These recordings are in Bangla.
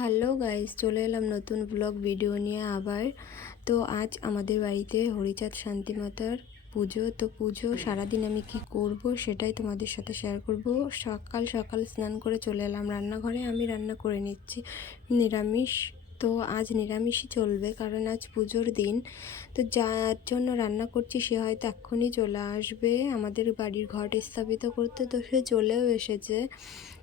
হ্যালো গাইস, চলে এলাম নতুন ব্লগ ভিডিও নিয়ে আবার। তো আজ আমাদের বাড়িতে হরিচাঁদ শান্তিমাতার পুজো। তো পুজো সারাদিন আমি কি করব সেটাই তোমাদের সাথে শেয়ার করব। সকাল সকাল স্নান করে চলে এলাম রান্নাঘরে। আমি রান্না করে নিচ্ছি নিরামিষ তো আজ নিরামিষই চলবে, কারণ আজ পুজোর দিন। তো যার জন্য রান্না করছি সে হয়তো এক্ষুনি চলে আসবে। আমাদের বাড়ির ঘট স্থাপিত করতে তো সে চলেও এসেছে।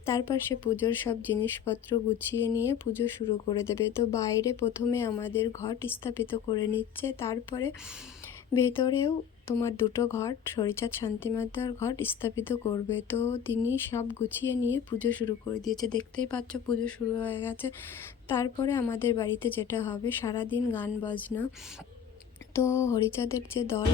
তারপর সে পুজোর সব জিনিসপত্র গুছিয়ে নিয়ে পুজো শুরু করে দেবে। তো বাইরে প্রথমে আমাদের ঘট স্থাপিত করে নিচ্ছে, তারপরে ভেতরেও তোমার দুটো ঘট সরিচাঁদ শান্তিমাতার ঘট স্থাপিত করবে। তো তিনি সব গুছিয়ে নিয়ে পুজো শুরু করে দিয়েছে। দেখতেই পাচ্ছ পুজো শুরু হয়ে গেছে। তারপরে আমাদের বাড়িতে যেটা হবে সারাদিন গান বাজনা। তো হরিচাঁদের যে দল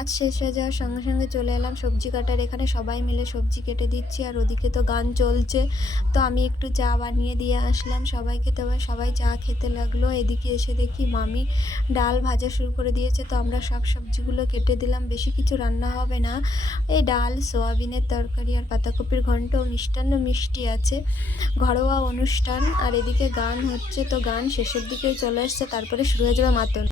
চলে শেষ হয়ে যাওয়ার সঙ্গে সঙ্গে চলে এলাম সবজি কাটার। এখানে সবাই মিলে সবজি কেটে দিচ্ছি আর ওদিকে তো গান চলছে। তো আমি একটু চা বানিয়ে দিয়ে আসলাম সবাইকে। তবে সবাই চা খেতে লাগল। এদিকে এসে দেখি মামি ডাল ভাজা শুরু করে দিয়েছে। তো আমরা সব সবজিগুলো কেটে দিলাম। বেশি কিছু রান্না হবে না। এই ডাল, সোয়াবিনের তরকারি আর পাতাকপির ঘন্ট মিষ্টান্ন মিষ্টি আছে। ঘরোয়া অনুষ্ঠান। আর এদিকে গান হচ্ছে। তো গান শেষের দিকেই চলে আসছে। তারপরে শুরু হয়ে যাবে মাতন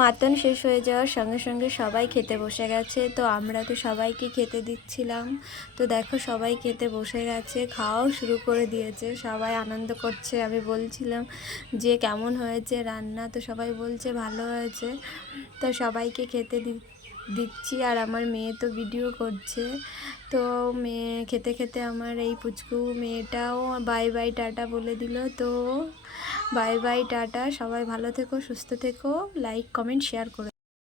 মাতন শেষ হয়ে যাওয়ার সঙ্গে সঙ্গে সবাই খেতে বসে গেছে, তো আমরা তো সবাইকে খেতে দিচ্ছিলাম। তো দেখো সবাই খেতে বসে গেছে, খাওয়াও শুরু করে দিয়েছে, সবাই আনন্দ করছে। আমি বলছিলাম যে কেমন হয়েছে রান্না? তো সবাই বলছে ভালো হয়েছে। তো সবাইকে খেতে দি, দিচ্ছি আর আমার মেয়ে তো ভিডিও করছে। তো মেয়ে, খেতে খেতে আমার এই পুচকু মেয়েটাও বাই বাই টাটা বলে দিল। তো বাই বাই টাটা। সবাই ভালো থেকো সুস্থ থেকো। লাইক কমেন্ট শেয়ার করে